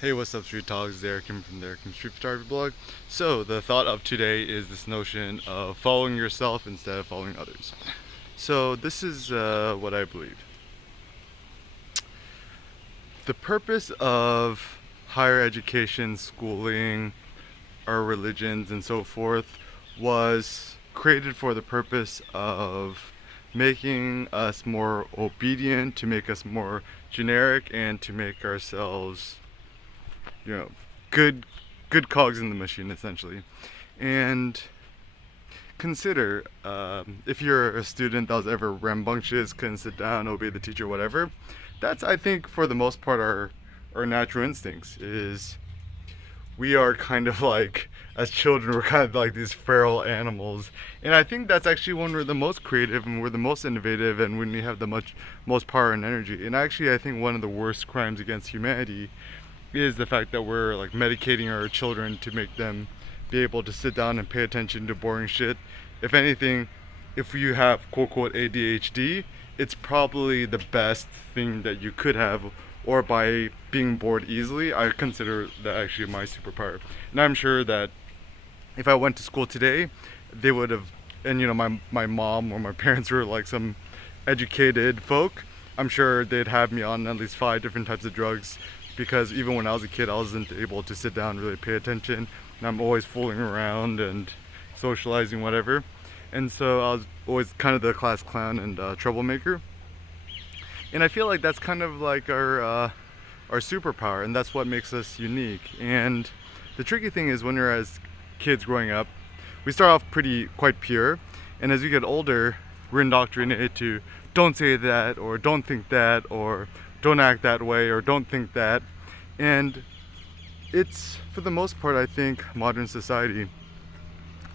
Hey, what's up, Street Talks? Derek Kim from Derek Kim Street Photography Blog. So, the thought of today is this notion of following yourself instead of following others. So, this is what I believe. The purpose of higher education, schooling, our religions, and so forth was created for the purpose of making us more obedient, to make us more generic, and to make ourselves you know good good cogs in the machine essentially. And consider, if you're a student that was ever rambunctious, couldn't sit down, obey the teacher, whatever. That's, I think, for the most part, our natural instincts is we are kind of like, as children, we're kind of like these feral animals. And I think that's actually when we're the most creative and we're the most innovative and when we have the most power and energy. And actually, I think one of the worst crimes against humanity is the fact that we're like medicating our children to make them be able to sit down and pay attention to boring shit. If anything, if you have quote unquote ADHD, it's probably the best thing that you could have, or by being bored easily, I consider that actually my superpower. And I'm sure that if I went to school today, they would have, and my mom or my parents were like some educated folk, I'm sure they'd have me on at least five different types of drugs, because even when I was a kid, I wasn't able to sit down and really pay attention. And I'm always fooling around and socializing, whatever. And so I was always kind of the class clown and troublemaker. And I feel like that's kind of like our superpower, and that's what makes us unique. And the tricky thing is when you're as kids growing up, we start off pretty quite pure, and as we get older, we're indoctrinated to don't say that, or don't think that, or don't act that way, or don't think that. And it's, for the most part, I think modern society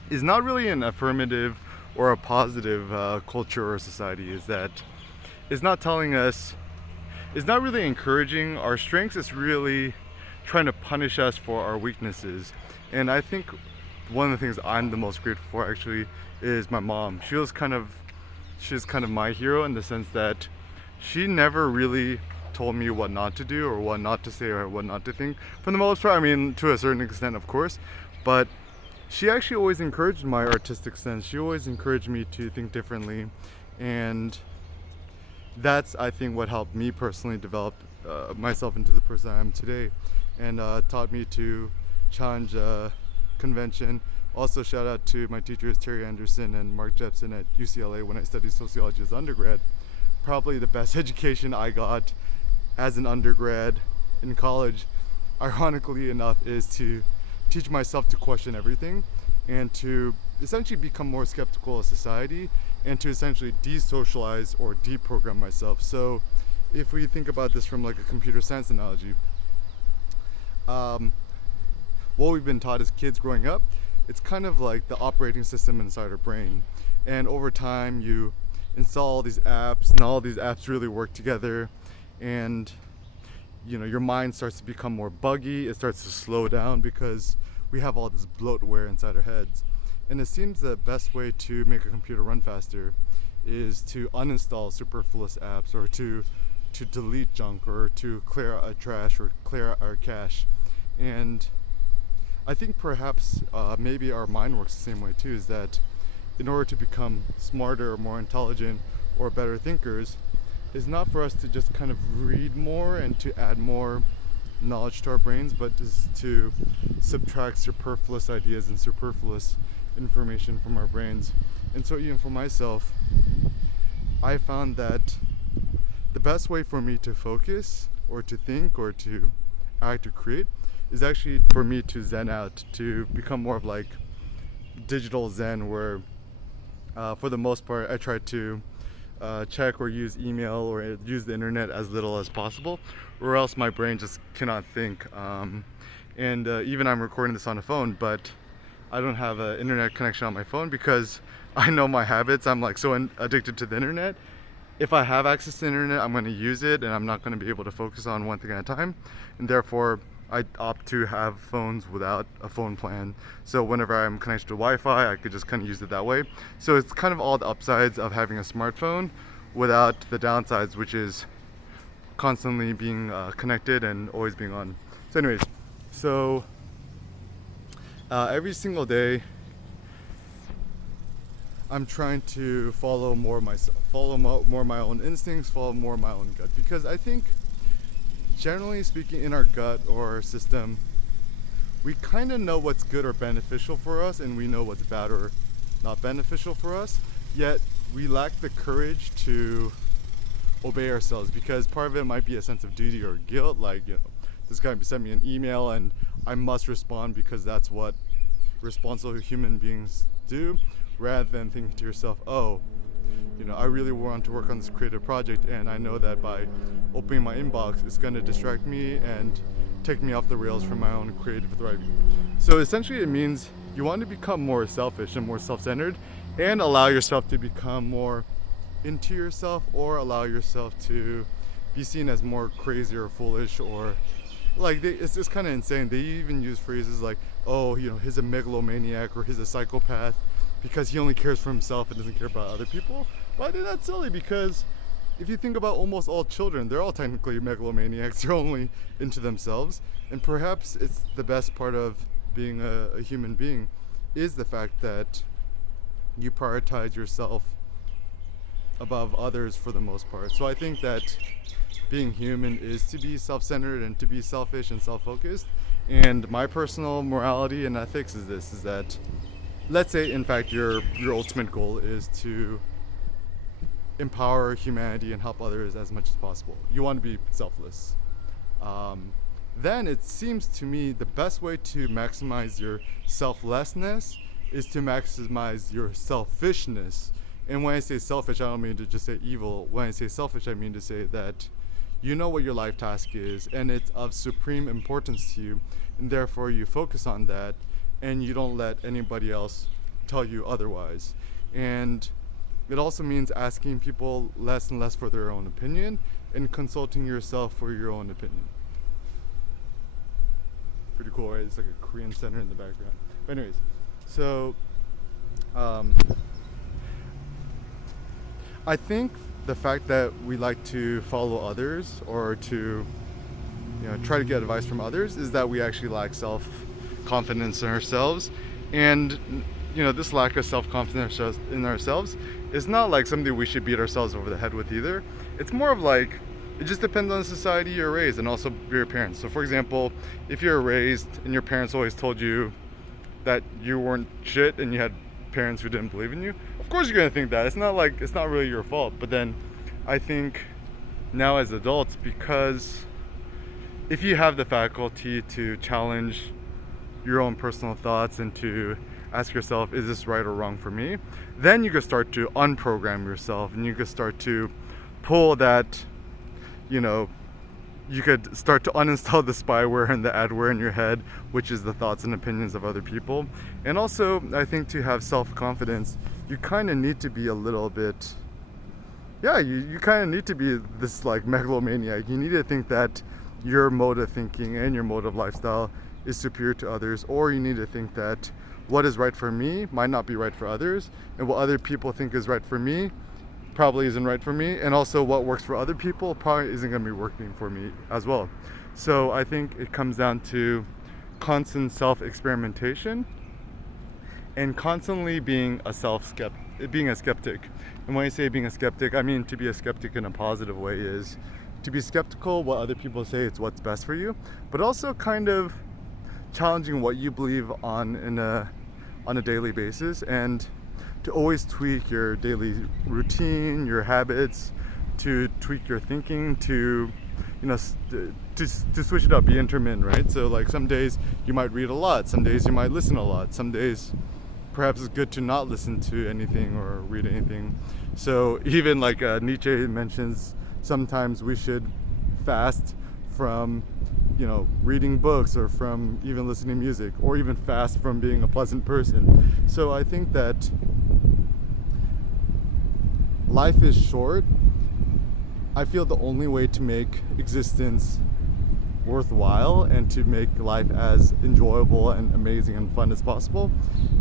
is not really an affirmative or a positive culture or society. Is that is not telling us, is not really encouraging our strengths. It's really trying to punish us for our weaknesses. And I think one of the things I'm the most grateful for actually is my mom. She's kind of my hero in the sense that she never really told me what not to do or what not to say or what not to think. For the most part, I mean, to a certain extent, of course, but she actually always encouraged my artistic sense. She always encouraged me to think differently, and that's, I think, what helped me personally develop myself into the person I am today, and taught me to challenge convention. Also, shout out to my teachers Terry Anderson and Mark Jepson at UCLA when I studied sociology as undergrad. Probably the best education I got as an undergrad in college, ironically enough, is to teach myself to question everything and to essentially become more skeptical of society and to essentially desocialize or deprogram myself. So if we think about this from like a computer science analogy, um, what we've been taught as kids growing up, it's kind of like the operating system inside our brain. And over time, you install all these apps, and all these apps really work together. And your mind starts to become more buggy. It starts to slow down because we have all this bloatware inside our heads. And it seems the best way to make a computer run faster is to uninstall superfluous apps, or to delete junk, or to clear out trash, or clear out our cache. And I think perhaps maybe our mind works the same way too, is that in order to become smarter or more intelligent or better thinkers, is not for us to just kind of read more and to add more knowledge to our brains, but just to subtract superfluous ideas and superfluous information from our brains. And so, even for myself, I found that the best way for me to focus or to think or to act or create is actually for me to zen out, to become more of like digital zen, where for the most part I try to check or use email or use the internet as little as possible, or else my brain just cannot think. And even I'm recording this on a phone, but I don't have an internet connection on my phone because I know my habits. I'm like so addicted to the internet. If I have access to the internet, I'm going to use it, and I'm not going to be able to focus on one thing at a time. And therefore, I opt to have phones without a phone plan. So whenever I'm connected to Wi-Fi, I could just kind of use it that way. So it's kind of all the upsides of having a smartphone without the downsides, which is constantly being connected and always being on. So anyways, so every single day I'm trying to follow more myself, follow more my own instincts, follow more my own gut, because I think generally speaking in our gut or our system, we kind of know what's good or beneficial for us, and we know what's bad or not beneficial for us, yet we lack the courage to obey ourselves, because part of it might be a sense of duty or guilt, like, you know, this guy sent me an email and I must respond because that's what responsible human beings do, rather than thinking to yourself, oh, you know, I really want to work on this creative project, and I know that by opening my inbox it's going to distract me and take me off the rails from my own creative thriving. So essentially it means you want to become more selfish and more self-centered, and allow yourself to become more into yourself, or allow yourself to be seen as more crazy or foolish, or like it's kind of insane. They even use phrases like, oh, you know, he's a megalomaniac or he's a psychopath because he only cares for himself and doesn't care about other people. But I think that's silly, because if you think about almost all children, they're all technically megalomaniacs. They're only into themselves. And perhaps it's the best part of being a human being is the fact that you prioritize yourself above others for the most part. So I think that being human is to be self-centered and to be selfish and self-focused. And my personal morality and ethics is this, is that, let's say in fact your ultimate goal is to empower humanity and help others as much as possible. You want to be selfless. Then it seems to me the best way to maximize your selflessness is to maximize your selfishness. And when I say selfish, I don't mean to just say evil. When I say selfish, I mean to say that you know what your life task is, and it's of supreme importance to you, and therefore you focus on that, and you don't let anybody else tell you otherwise. And it also means asking people less and less for their own opinion, and consulting yourself for your own opinion. Pretty cool, right? It's like a Korean center in the background. But anyways, so I think the fact that we like to follow others, or to, you know, try to get advice from others, is that we actually lack self-confidence in ourselves. And, you know, this lack of self-confidence in ourselves is not like something we should beat ourselves over the head with either. It's more of like, it just depends on the society you're raised and also your parents. So for example, if you're raised and your parents always told you that you weren't shit, and you had parents who didn't believe in you, of course you're going to think that. It's not really your fault. But then I think now as adults, because if you have the faculty to challenge your own personal thoughts and to ask yourself, is this right or wrong for me, then you can start to unprogram yourself, and you can start to pull that, you know, you could start to uninstall the spyware and the adware in your head, which is the thoughts and opinions of other people. And also, I think to have self-confidence, you kind of need to be a little bit, you kind of need to be this like megalomaniac. You need to think that your mode of thinking and your mode of lifestyle is superior to others, or you need to think that what is right for me might not be right for others, and what other people think is right for me probably isn't right for me, and also what works for other people probably isn't going to be working for me as well. So I think it comes down to constant self-experimentation and constantly being a skeptic. And when I say being a skeptic, I mean to be a skeptic in a positive way is to be skeptical what other people say is what's best for you, but also kind of challenging what you believe on a daily basis, and to always tweak your daily routine, your habits, to tweak your thinking, to, you know, to switch it up, be intermittent, right? So like some days you might read a lot, some days you might listen a lot, some days perhaps it's good to not listen to anything or read anything. So even like Nietzsche mentions, sometimes we should fast from, you know, reading books, or from even listening to music, or even fast from being a pleasant person. So I think that life is short. I feel the only way to make existence worthwhile and to make life as enjoyable and amazing and fun as possible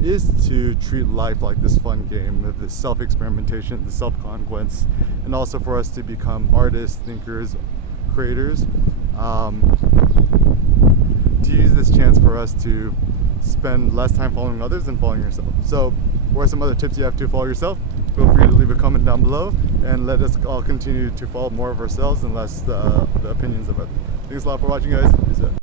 is to treat life like this fun game of this self-experimentation, the self-conquest, and also for us to become artists, thinkers, creators, to use this chance for us to spend less time following others than following yourself. So what are some other tips you have to follow yourself? Feel free to leave a comment down below and let us all continue to follow more of ourselves and less the opinions of others. Thanks a lot for watching, guys. Peace out.